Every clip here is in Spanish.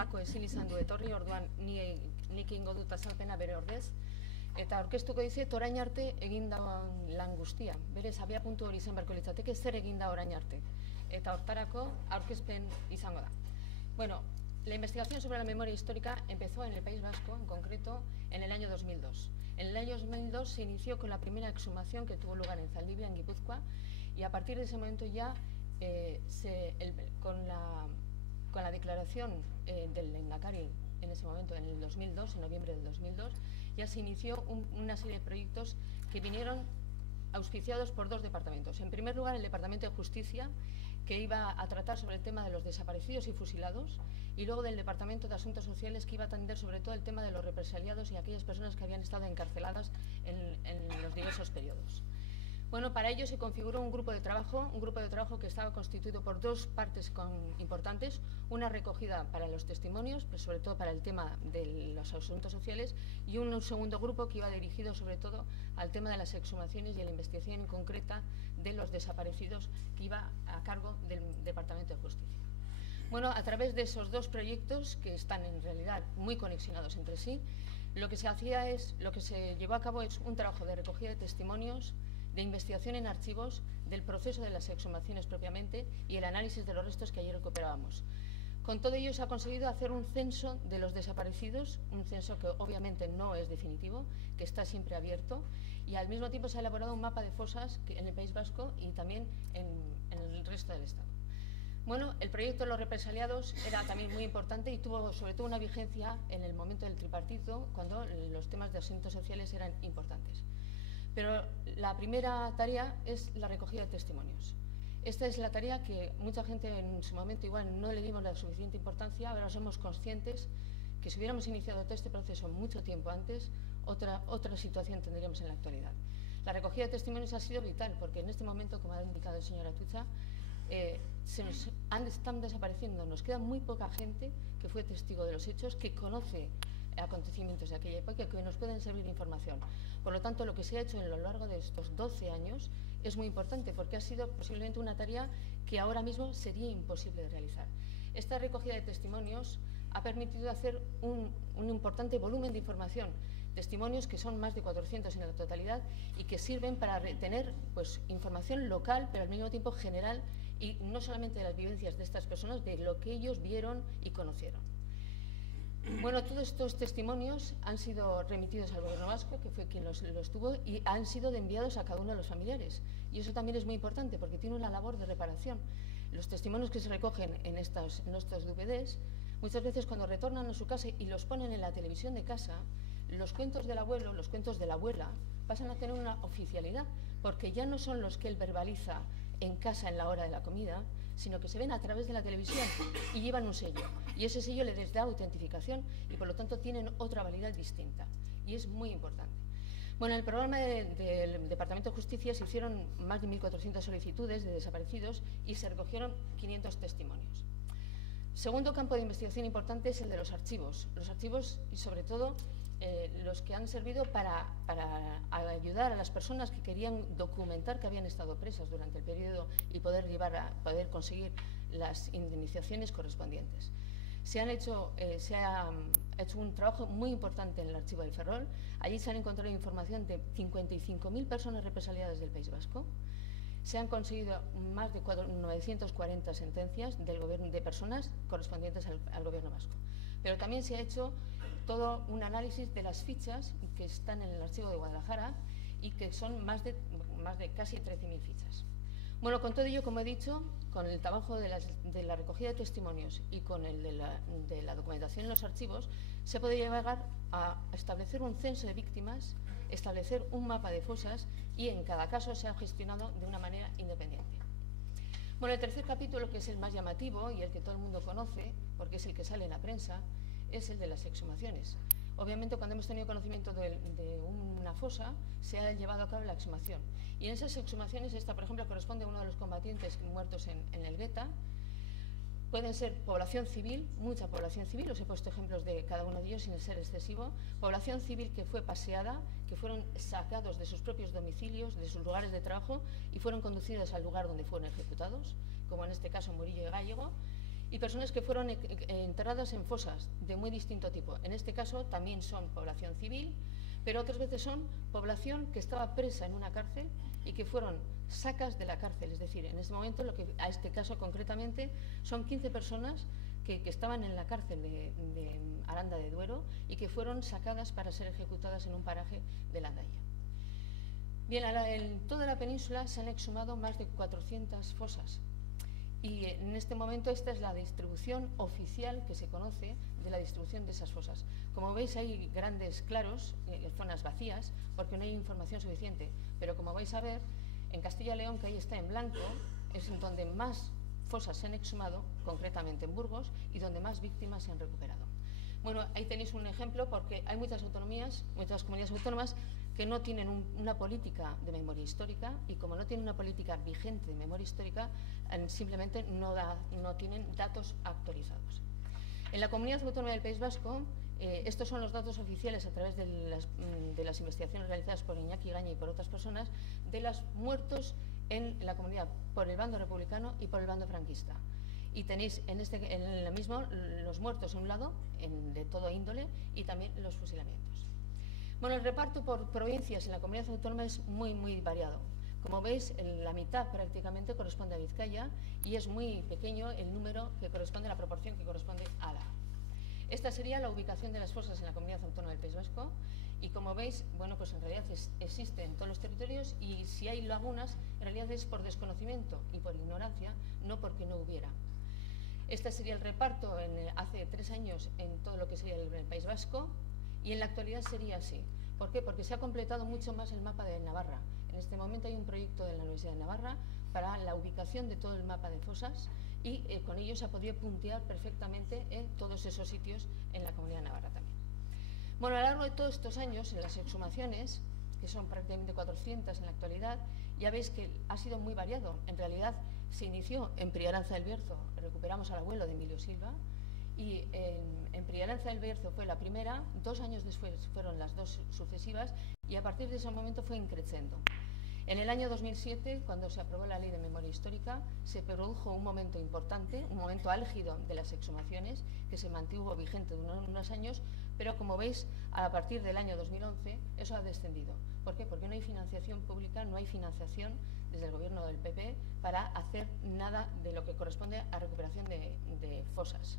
Jako ezin izan du etorri, orduan nik egingo dut azalpena bere ordez. Eta aurkeztuko dizuet orain arte egin da lan guztia. Berez, abiapuntu hori izan beharko litzateke zer egin da orain arte. Eta hortarako aurkezpen izango da. Bueno, la investigación sobre la memoria histórica empezó en el País Vasco, en concreto, en el año 2002. En el año 2002 se inició con la primera exhumación que tuvo lugar en Zaldivia, en Guipúzcoa, y a partir de ese momento ya, con la declaración del Lehendakari, en ese momento, en el 2002, en noviembre del 2002, ya se inició una serie de proyectos que vinieron auspiciados por dos departamentos. En primer lugar, el Departamento de Justicia, que iba a tratar sobre el tema de los desaparecidos y fusilados, y luego del Departamento de Asuntos Sociales, que iba a atender sobre todo el tema de los represaliados y aquellas personas que habían estado encarceladas en los diversos periodos. Bueno, para ello se configuró un grupo de trabajo que estaba constituido por dos partes importantes, una recogida para los testimonios, pues sobre todo para el tema de los asuntos sociales, y un segundo grupo que iba dirigido sobre todo al tema de las exhumaciones y a la investigación concreta de los desaparecidos, que iba a cargo del Departamento de Justicia. Bueno, a través de esos dos proyectos, que están en realidad muy conexionados entre sí, lo que se llevó a cabo es un trabajo de recogida de testimonios, de investigación en archivos, del proceso de las exhumaciones propiamente y el análisis de los restos que ayer recuperábamos. Con todo ello se ha conseguido hacer un censo de los desaparecidos, un censo que obviamente no es definitivo, que está siempre abierto, y al mismo tiempo se ha elaborado un mapa de fosas en el País Vasco y también en el resto del Estado. Bueno, el proyecto de los represaliados era también muy importante y tuvo sobre todo una vigencia en el momento del tripartito, cuando los temas de asuntos sociales eran importantes. Pero la primera tarea es la recogida de testimonios. Esta es la tarea que mucha gente en su momento igual no le dimos la suficiente importancia. Ahora somos conscientes que si hubiéramos iniciado todo este proceso mucho tiempo antes, otra situación tendríamos en la actualidad. La recogida de testimonios ha sido vital porque en este momento, como ha indicado el señor Atutxa, están desapareciendo. Nos queda muy poca gente que fue testigo de los hechos, que conoce acontecimientos de aquella época que nos pueden servir de información. Por lo tanto, lo que se ha hecho a lo largo de estos 12 años es muy importante porque ha sido posiblemente una tarea que ahora mismo sería imposible de realizar. Esta recogida de testimonios ha permitido hacer un importante volumen de información, testimonios que son más de 400 en la totalidad y que sirven para tener pues, información local, pero al mismo tiempo general, y no solamente de las vivencias de estas personas, de lo que ellos vieron y conocieron. Bueno, todos estos testimonios han sido remitidos al Gobierno vasco, que fue quien los tuvo, y han sido enviados a cada uno de los familiares. Y eso también es muy importante porque tiene una labor de reparación. Los testimonios que se recogen en estos DVDs, muchas veces cuando retornan a su casa y los ponen en la televisión de casa, los cuentos del abuelo, los cuentos de la abuela, pasan a tener una oficialidad, porque ya no son los que él verbaliza en casa en la hora de la comida, sino que se ven a través de la televisión y llevan un sello. Y ese sello les da autentificación y por lo tanto tienen otra validad distinta. Y es muy importante. Bueno, en el programa del Departamento de Justicia se hicieron más de 1.400 solicitudes de desaparecidos y se recogieron 500 testimonios. Segundo campo de investigación importante es el de los archivos. Los archivos y sobre todo los que han servido para ayudar a las personas que querían documentar que habían estado presas durante el periodo y poder conseguir las indemnizaciones correspondientes. Se ha hecho un trabajo muy importante en el archivo del Ferrol. Allí se han encontrado información de 55.000 personas represaliadas del País Vasco. Se han conseguido más de 940 sentencias del gobierno, de personas correspondientes al Gobierno vasco. Pero también se ha hecho todo un análisis de las fichas que están en el archivo de Guadalajara y que son más de casi 13.000 fichas. Bueno, con todo ello, como he dicho, con el trabajo de la recogida de testimonios y con el de la documentación en los archivos, se puede llegar a establecer un censo de víctimas, establecer un mapa de fosas y en cada caso se ha gestionado de una manera independiente. Bueno, el tercer capítulo, que es el más llamativo y el que todo el mundo conoce, porque es el que sale en la prensa, es el de las exhumaciones. Obviamente, cuando hemos tenido conocimiento de una fosa, se ha llevado a cabo la exhumación. Y en esas exhumaciones, esta, por ejemplo, corresponde a uno de los combatientes muertos en el Gueta. Pueden ser población civil, mucha población civil, os he puesto ejemplos de cada uno de ellos sin ser excesivo. Población civil que fue paseada, que fueron sacados de sus propios domicilios, de sus lugares de trabajo y fueron conducidos al lugar donde fueron ejecutados, como en este caso Murillo y Gallego. y personas que fueron enterradas en fosas de muy distinto tipo. En este caso también son población civil, pero otras veces son población que estaba presa en una cárcel y que fueron sacas de la cárcel. Es decir, en este momento, a este caso concretamente, son 15 personas que estaban en la cárcel de Aranda de Duero y que fueron sacadas para ser ejecutadas en un paraje de Landaya. Bien, en toda la península se han exhumado más de 400 fosas y en este momento esta es la distribución oficial que se conoce de la distribución de esas fosas. Como veis, hay grandes claros, zonas vacías, porque no hay información suficiente, pero como vais a ver, en Castilla y León, que ahí está en blanco, es donde más fosas se han exhumado, concretamente en Burgos, y donde más víctimas se han recuperado. Bueno, ahí tenéis un ejemplo, porque hay muchas autonomías, muchas comunidades autónomas que no tienen una política de memoria histórica, y como no tienen una política vigente de memoria histórica, simplemente no tienen datos actualizados. En la Comunidad Autónoma del País Vasco, estos son los datos oficiales a través de las investigaciones realizadas por Iñaki Gaña y por otras personas, de los muertos en la comunidad por el bando republicano y por el bando franquista. Y tenéis en el mismo los muertos a un lado, de todo índole, y también los fusilamientos. Bueno, el reparto por provincias en la comunidad autónoma es muy variado. Como veis, la mitad prácticamente corresponde a Vizcaya y es muy pequeño el número que corresponde a la proporción que corresponde a Álava. Esta sería la ubicación de las fosas en la comunidad autónoma del País Vasco y como veis, bueno, pues en realidad existe en todos los territorios y si hay lagunas, en realidad es por desconocimiento y por ignorancia, no porque no hubiera. Este sería el reparto hace 3 años en todo lo que sería el País Vasco y en la actualidad sería así. ¿Por qué? Porque se ha completado mucho más el mapa de Navarra. En este momento hay un proyecto de la Universidad de Navarra para la ubicación de todo el mapa de fosas y con ello se ha podido puntear perfectamente en todos esos sitios en la Comunidad de Navarra también. Bueno, a lo largo de todos estos años, en las exhumaciones, que son prácticamente 400 en la actualidad, ya veis que ha sido muy variado. En realidad se inició en Priaranza del Bierzo, recuperamos al abuelo de Emilio Silva, y en Priaranza del Bierzo fue la primera, 2 años después fueron las 2 sucesivas, y a partir de ese momento fue increciendo. En el año 2007, cuando se aprobó la Ley de Memoria Histórica, se produjo un momento importante, un momento álgido de las exhumaciones, que se mantuvo vigente durante unos años, pero como veis, a partir del año 2011, eso ha descendido. ¿Por qué? Porque no hay financiación pública, no hay financiación desde el gobierno del PP para hacer nada de lo que corresponde a recuperación de fosas.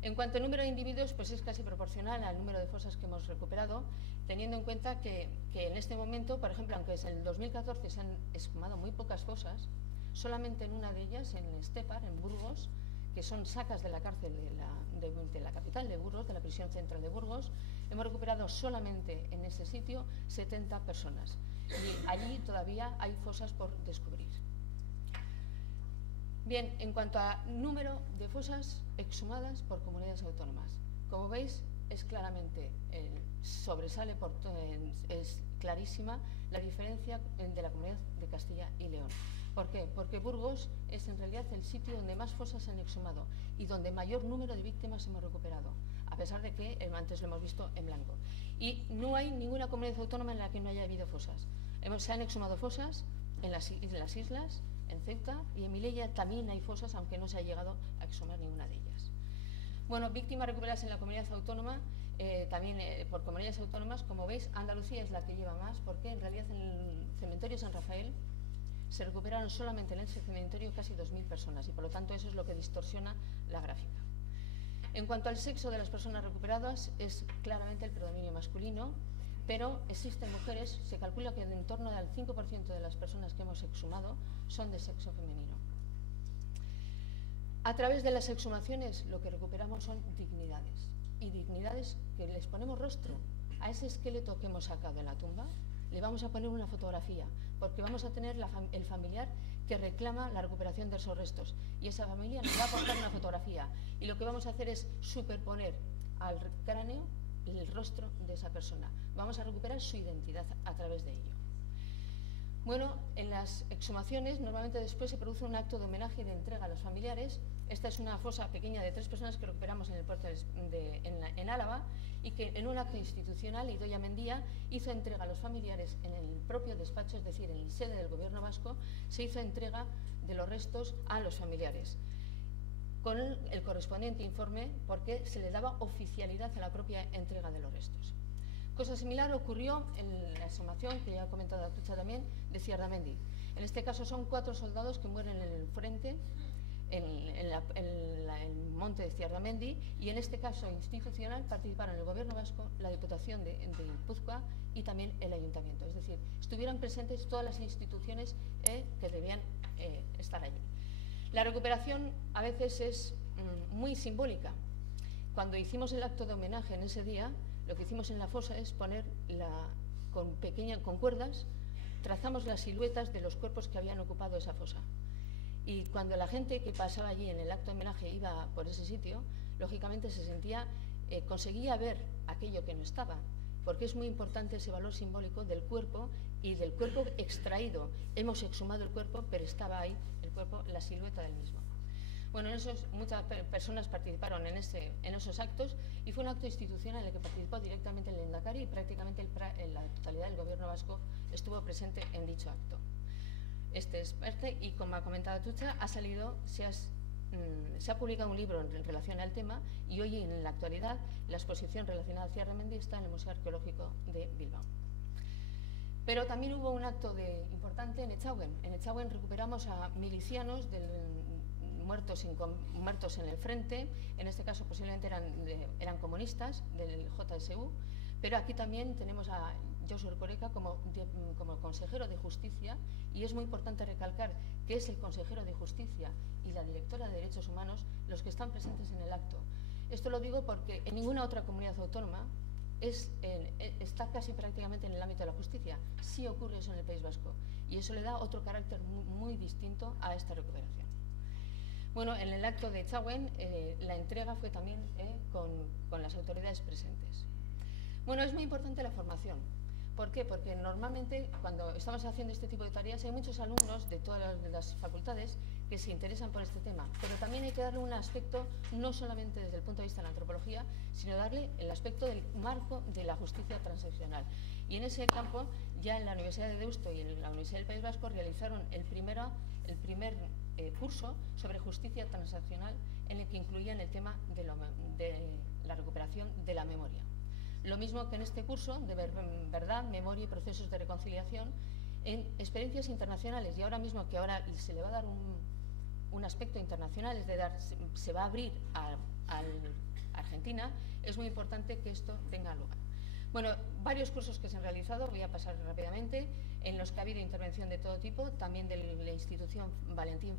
En cuanto al número de individuos, pues es casi proporcional al número de fosas que hemos recuperado, teniendo en cuenta que en este momento, por ejemplo, aunque en el 2014 se han exhumado muy pocas fosas, solamente en una de ellas, en Estepar, en Burgos, que son sacas de la cárcel de la capital de Burgos, de la prisión central de Burgos, hemos recuperado solamente en ese sitio 70 personas. Y allí todavía hay fosas por descubrir. Bien, en cuanto a número de fosas exhumadas por comunidades autónomas, como veis, es claramente, sobresale, es clarísima la diferencia de la comunidad de Castilla y León. ¿Por qué? Porque Burgos es en realidad el sitio donde más fosas se han exhumado y donde mayor número de víctimas hemos recuperado, a pesar de que antes lo hemos visto en blanco. Y no hay ninguna comunidad autónoma en la que no haya habido fosas. Se han exhumado fosas en las islas, en Ceuta y en Melilla también hay fosas, aunque no se ha llegado a exhumar ninguna de ellas. Bueno, víctimas recuperadas en la comunidad autónoma, también por comunidades autónomas, como veis, Andalucía es la que lleva más, porque en realidad en el cementerio San Rafael se recuperaron solamente en ese cementerio casi 2.000 personas y por lo tanto eso es lo que distorsiona la gráfica. En cuanto al sexo de las personas recuperadas, es claramente el predominio masculino, pero existen mujeres, se calcula que en torno al 5% de las personas que hemos exhumado son de sexo femenino. A través de las exhumaciones lo que recuperamos son dignidades, y dignidades que les ponemos rostro a ese esqueleto que hemos sacado de la tumba, le vamos a poner una fotografía, porque vamos a tener el familiar que reclama la recuperación de esos restos, y esa familia nos va a aportar una fotografía, y lo que vamos a hacer es superponer al cráneo el rostro de esa persona. Vamos a recuperar su identidad a través de ello. Bueno, en las exhumaciones normalmente después se produce un acto de homenaje y de entrega a los familiares. Esta es una fosa pequeña de 3 personas que recuperamos en el puerto en Álava y que en un acto institucional Idoia Mendía hizo entrega a los familiares en el propio despacho, es decir, en la sede del gobierno vasco, se hizo entrega de los restos a los familiares. con el correspondiente informe, porque se le daba oficialidad a la propia entrega de los restos. Cosa similar ocurrió en la exhumación, que ya ha comentado Atutxa también, de Ciardamendi. En este caso son 4 soldados que mueren en el frente, en el monte de Ciardamendi, y en este caso institucional participaron el Gobierno vasco, la Diputación de Guipúzcoa y también el Ayuntamiento. Es decir, estuvieron presentes todas las instituciones que debían estar allí. La recuperación a veces es muy simbólica. Cuando hicimos el acto de homenaje en ese día, lo que hicimos en la fosa es poner con cuerdas, trazamos las siluetas de los cuerpos que habían ocupado esa fosa. Y cuando la gente que pasaba allí en el acto de homenaje iba por ese sitio, lógicamente conseguía ver aquello que no estaba, porque es muy importante ese valor simbólico del cuerpo y del cuerpo extraído. Hemos exhumado el cuerpo, pero estaba ahí el cuerpo, la silueta del mismo. Bueno, muchas personas participaron en esos actos, y fue un acto institucional en el que participó directamente el Lehendakari, y prácticamente la totalidad del Gobierno vasco estuvo presente en dicho acto. Y como ha comentado Atutxa, se ha publicado un libro en relación al tema, y hoy en la actualidad la exposición relacionada a Ciardamendi está en el Museo Arqueológico de Bilbao. Pero también hubo un acto importante en Etxauen. En Etxauen recuperamos a milicianos muertos en el frente. En este caso posiblemente eran comunistas del JSU, pero aquí también tenemos a Josu Erkoreka como consejero de Justicia, y es muy importante recalcar que es el consejero de Justicia y la directora de Derechos Humanos los que están presentes en el acto. Esto lo digo porque en ninguna otra comunidad autónoma está casi prácticamente en el ámbito de la justicia. Sí ocurre eso en el País Vasco, y eso le da otro carácter muy distinto a esta recuperación. Bueno, en el acto de Etxauen la entrega fue también con las autoridades presentes. Bueno, es muy importante la formación. ¿Por qué? Porque normalmente cuando estamos haciendo este tipo de tareas hay muchos alumnos de todas las facultades que se interesan por este tema, pero también hay que darle un aspecto no solamente desde el punto de vista de la antropología, sino darle el aspecto del marco de la justicia transaccional. Y en ese campo, ya en la Universidad de Deusto y en la Universidad del País Vasco realizaron el primer curso sobre justicia transaccional, en el que incluían el tema de la recuperación de la memoria. Lo mismo que en este curso de verdad, memoria y procesos de reconciliación en experiencias internacionales, y ahora mismo que ahora se le va a dar un aspecto internacional, se va a abrir a Argentina, es muy importante que esto tenga lugar. Bueno, varios cursos que se han realizado, voy a pasar rápidamente, en los que ha habido intervención de todo tipo, también de la institución Valentín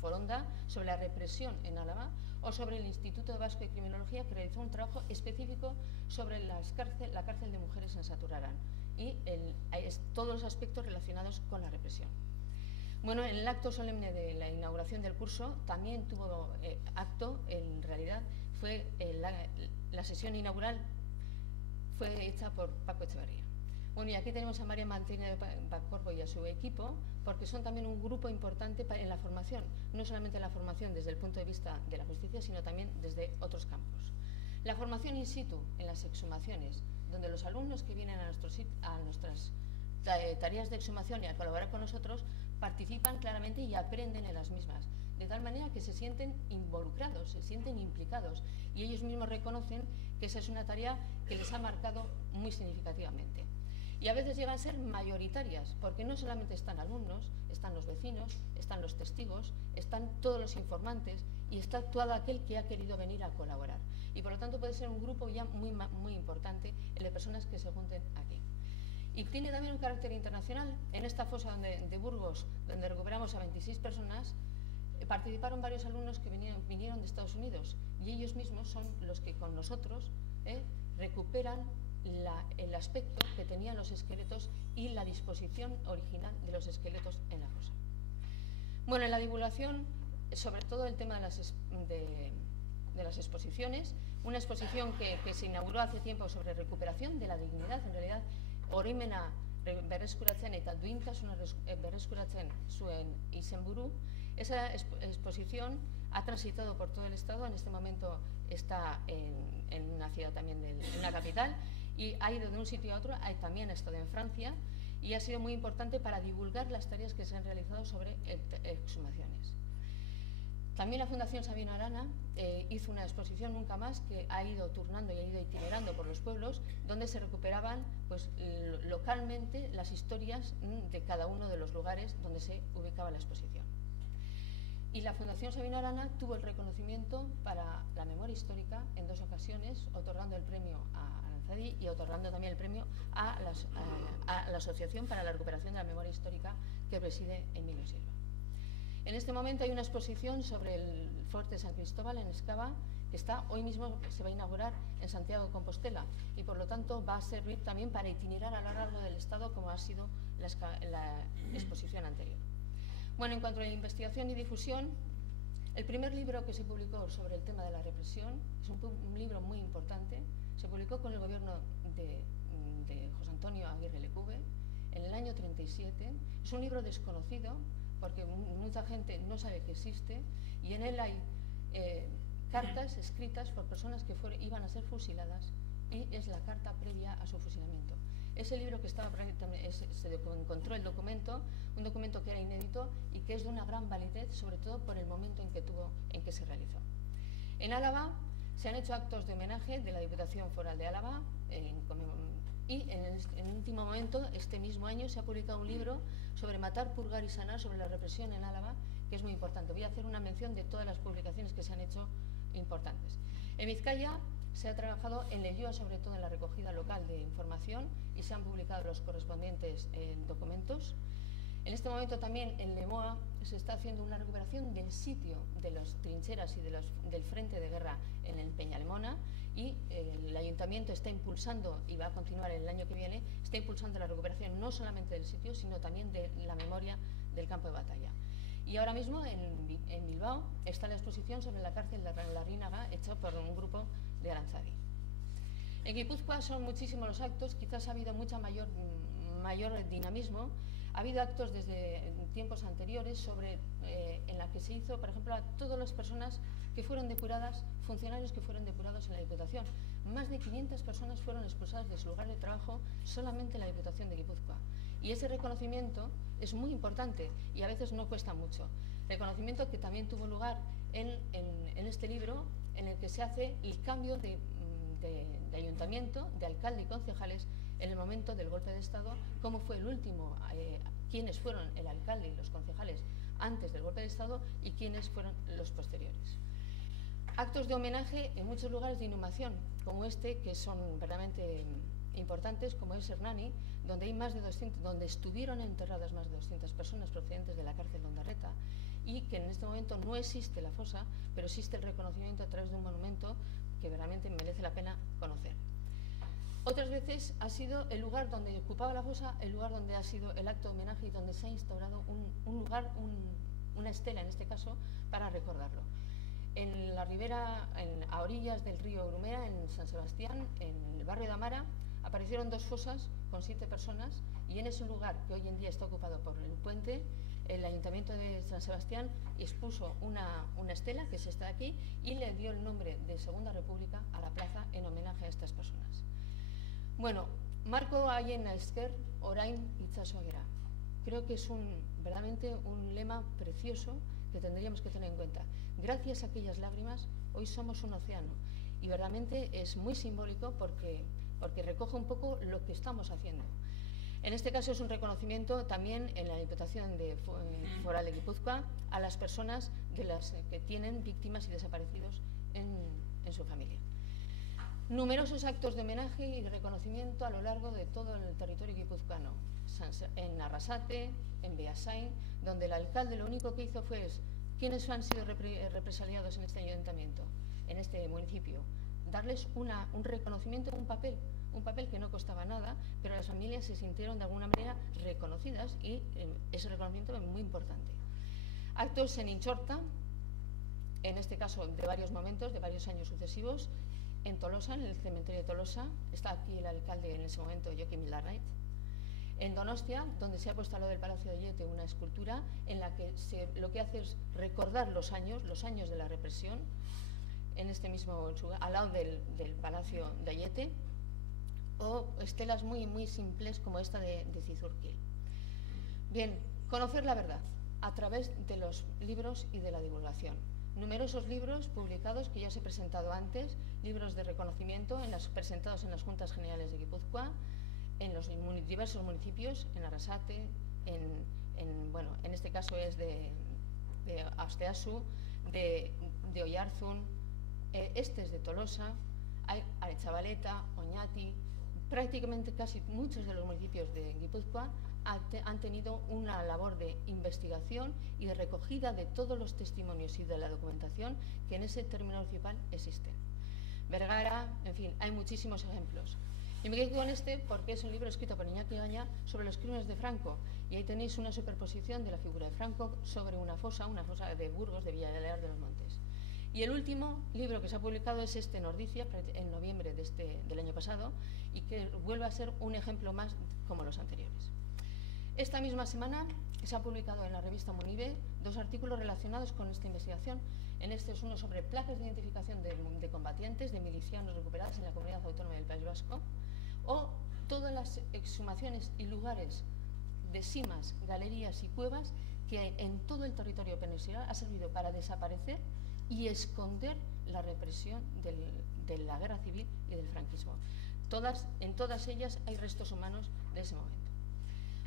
Foronda sobre la represión en Álava, o sobre el Instituto Vasco de Criminología, que realizó un trabajo específico sobre la cárcel de mujeres en Saturarán, y todos los aspectos relacionados con la represión. Bueno, en el acto solemne de la inauguración del curso también tuvo acto, en realidad fue la sesión inaugural fue hecha por Paco Echevarría. Bueno, y aquí tenemos a María Martínez Bacorbo y a su equipo, porque son también un grupo importante en la formación, no solamente la formación desde el punto de vista de la justicia, sino también desde otros campos. La formación in situ, en las exhumaciones, donde los alumnos que vienen a nuestras tareas de exhumación y a colaborar con nosotros, participan claramente y aprenden en las mismas, de tal manera que se sienten involucrados, se sienten implicados, y ellos mismos reconocen que esa es una tarea que les ha marcado muy significativamente. Y a veces llegan a ser mayoritarias, porque no solamente están alumnos, están los vecinos, están los testigos, están todos los informantes, y está todo aquel que ha querido venir a colaborar. Y por lo tanto puede ser un grupo ya muy importante el de personas que se junten aquí. Y tiene también un carácter internacional. En esta fosa de Burgos, donde recuperamos a 26 personas, participaron varios alumnos que vinieron de Estados Unidos, y ellos mismos son los que con nosotros recuperan el aspecto que tenían los esqueletos y la disposición original de los esqueletos en la fosa. Bueno, en la divulgación, sobre todo el tema de las exposiciones, una exposición que se inauguró hace tiempo sobre recuperación de la dignidad, en realidad, orimena berreskuratzen eta duintasuna berreskuratzen zuen izenburu. Esa exposición ha transitado por todo el Estado, en este momento está en una ciudad también, en una capital, y ha ido de un sitio a otro, también ha estado en Francia, y ha sido muy importante para divulgar las tareas que se han realizado sobre exhumaciones. También la Fundación Sabino Arana hizo una exposición Nunca Más, que ha ido turnando y ha ido itinerando por los pueblos, donde se recuperaban pues, localmente las historias de cada uno de los lugares donde se ubicaba la exposición. Y la Fundación Sabino Arana tuvo el reconocimiento para la memoria histórica en 2 ocasiones, otorgando el premio a Aranzadi y otorgando también el premio a la Asociación para la Recuperación de la Memoria Histórica que preside Emilio Silva. En este momento hay una exposición sobre el Fuerte de San Cristóbal en Escava, que hoy mismo se va a inaugurar en Santiago de Compostela y por lo tanto va a servir también para itinerar a lo largo del Estado como ha sido la exposición anterior. Bueno, en cuanto a la investigación y difusión, el primer libro que se publicó sobre el tema de la represión es un libro muy importante. Se publicó con el gobierno de José Antonio Aguirre Lecube en el año 37. Es un libro desconocido porque mucha gente no sabe que existe, y en él hay cartas escritas por personas que iban a ser fusiladas, y es la carta previa a su fusilamiento. Ese libro que se encontró el documento, un documento que era inédito y que es de una gran validez, sobre todo por el momento en que se realizó. En Álava se han hecho actos de homenaje de la Diputación Foral de Álava y en el último momento, este mismo año, se ha publicado un libro sobre matar, purgar y sanar sobre la represión en Álava, que es muy importante. Voy a hacer una mención de todas las publicaciones que se han hecho importantes. En Vizcaya se ha trabajado en Leioa, sobre todo en la recogida local de información, y se han publicado los correspondientes documentos. En este momento también en Lemoa se está haciendo una recuperación del sitio de las trincheras y del frente de guerra en el Peñalemona, y el Ayuntamiento está impulsando, y va a continuar el año que viene, está impulsando la recuperación no solamente del sitio, sino también de la memoria del campo de batalla. Y ahora mismo en Bilbao está la exposición sobre la cárcel de Larrinaga, hecha por un grupo de Aranzadi. En Guipúzcoa son muchísimos los actos, quizás ha habido mayor dinamismo. Ha habido actos desde tiempos anteriores en la que se hizo, por ejemplo, a todas las personas que fueron depuradas, funcionarios que fueron depurados en la Diputación. Más de 500 personas fueron expulsadas de su lugar de trabajo solamente en la Diputación de Guipúzcoa. Y ese reconocimiento es muy importante y a veces no cuesta mucho. Reconocimiento que también tuvo lugar en este libro, en el que se hace el cambio de ayuntamiento, de alcalde y concejales en el momento del golpe de Estado, cómo fue el último, quiénes fueron el alcalde y los concejales antes del golpe de Estado y quiénes fueron los posteriores. Actos de homenaje en muchos lugares de inhumación, como este, que son verdaderamente importantes, como es Hernani, donde hay donde estuvieron enterradas más de 200 personas procedentes de la cárcel de Ondarreta, y que en este momento no existe la fosa, pero existe el reconocimiento a través de un monumento que verdaderamente merece la pena conocer. Otras veces ha sido el lugar donde ocupaba la fosa, el lugar donde ha sido el acto de homenaje y donde se ha instaurado una estela, en este caso, para recordarlo. En la ribera, a orillas del río Urumea, en San Sebastián, en el barrio de Amara, aparecieron 2 fosas con 7 personas, y en ese lugar, que hoy en día está ocupado por el puente, el Ayuntamiento de San Sebastián expuso una estela, que es esta de aquí, y le dio el nombre de Segunda República a la plaza en homenaje a estas personas. Bueno, Marco haien esker, orain itsasoa gera. Creo que es verdaderamente un lema precioso que tendríamos que tener en cuenta. Gracias a aquellas lágrimas, hoy somos un océano. Y verdaderamente es muy simbólico porque recoge un poco lo que estamos haciendo. En este caso es un reconocimiento también en la Diputación Foral de Guipúzcoa a las personas que tienen víctimas y desaparecidos en su familia. Numerosos actos de homenaje y de reconocimiento a lo largo de todo el territorio guipuzcoano, en Arrasate, en Beasain, donde el alcalde lo único que hizo fue ¿quiénes han sido represaliados en este ayuntamiento, en este municipio? Darles un reconocimiento, un papel que no costaba nada, pero las familias se sintieron de alguna manera reconocidas, y ese reconocimiento es muy importante. Actos en Inchorta, en este caso de varios momentos, de varios años sucesivos. En Tolosa, en el cementerio de Tolosa, está aquí el alcalde en ese momento, Joaquim Larraitz. En Donostia, donde se ha puesto al lado del Palacio de Aiete una escultura en la que lo que hace es recordar los años de la represión, en este mismo lugar, al lado del Palacio de Aiete, o estelas muy, muy simples como esta de Cizurquil. Bien, conocer la verdad a través de los libros y de la divulgación. numerosos libros publicados que ya os he presentado antes, libros de reconocimiento presentados en las Juntas Generales de Guipúzcoa, en los diversos municipios, en Arrasate, en este caso es de Asteasu, de Oyarzun, este es de Tolosa, Aretxabaleta, Oñati, prácticamente casi muchos de los municipios de Guipúzcoa han tenido una labor de investigación y de recogida de todos los testimonios y de la documentación que en ese término municipal existen. Vergara, en fin, hay muchísimos ejemplos. Y me quedo con este porque es un libro escrito por Iñaki Gaña sobre los crímenes de Franco, y ahí tenéis una superposición de la figura de Franco sobre una fosa de Burgos, de Villarreal de los Montes. Y el último libro que se ha publicado es este, Nordicia, en noviembre del año pasado, y que vuelve a ser un ejemplo más como los anteriores. Esta misma semana se ha publicado en la revista Munive 2 artículos relacionados con esta investigación. En este es uno sobre placas de identificación de combatientes, de milicianos recuperados en la Comunidad Autónoma del País Vasco, o todas las exhumaciones y lugares de simas, galerías y cuevas que en todo el territorio peninsular ha servido para desaparecer y esconder la represión de la guerra civil y del franquismo. En todas ellas hay restos humanos de ese momento.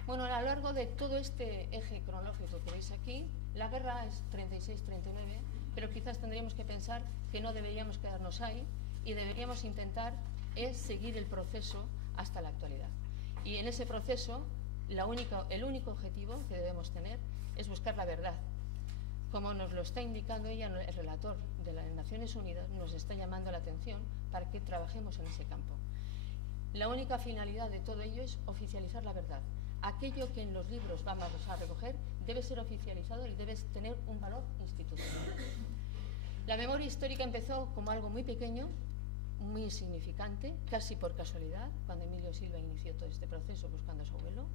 Bueno, a lo largo de todo este eje cronológico que veis aquí, la guerra es 36-39, pero quizás tendríamos que pensar que no deberíamos quedarnos ahí y deberíamos intentar seguir el proceso hasta la actualidad. Y en ese proceso, el único objetivo que debemos tener es buscar la verdad. Como nos lo está indicando ella, el relator de las Naciones Unidas nos está llamando la atención para que trabajemos en ese campo. La única finalidad de todo ello es oficializar la verdad. Aquello que en los libros vamos a recoger debe ser oficializado y debe tener un valor institucional. La memoria histórica empezó como algo muy pequeño, muy insignificante, casi por casualidad, cuando Emilio Silva inició todo este proceso buscando a su abuelo.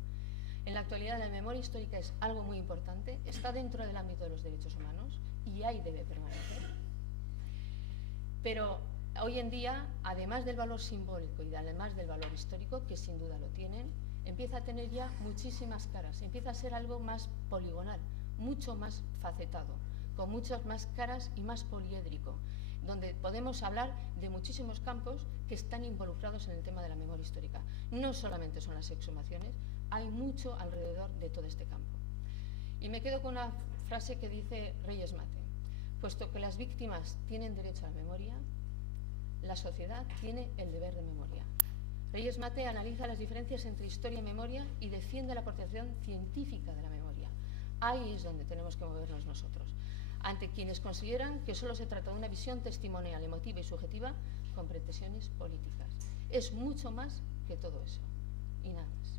En la actualidad la memoria histórica es algo muy importante, está dentro del ámbito de los derechos humanos y ahí debe permanecer. Pero hoy en día, además del valor simbólico y además del valor histórico, que sin duda lo tienen, empieza a tener ya muchísimas caras, empieza a ser algo más poligonal, mucho más facetado, con muchas más caras y más poliédrico, donde podemos hablar de muchísimos campos que están involucrados en el tema de la memoria histórica. No solamente son las exhumaciones, hay mucho alrededor de todo este campo. Y me quedo con una frase que dice Reyes Mate: puesto que las víctimas tienen derecho a la memoria, la sociedad tiene el deber de memoria. Reyes Mate analiza las diferencias entre historia y memoria y defiende la aportación científica de la memoria. Ahí es donde tenemos que movernos nosotros, ante quienes consideran que solo se trata de una visión testimonial, emotiva y subjetiva con pretensiones políticas. Es mucho más que todo eso. Y nada más.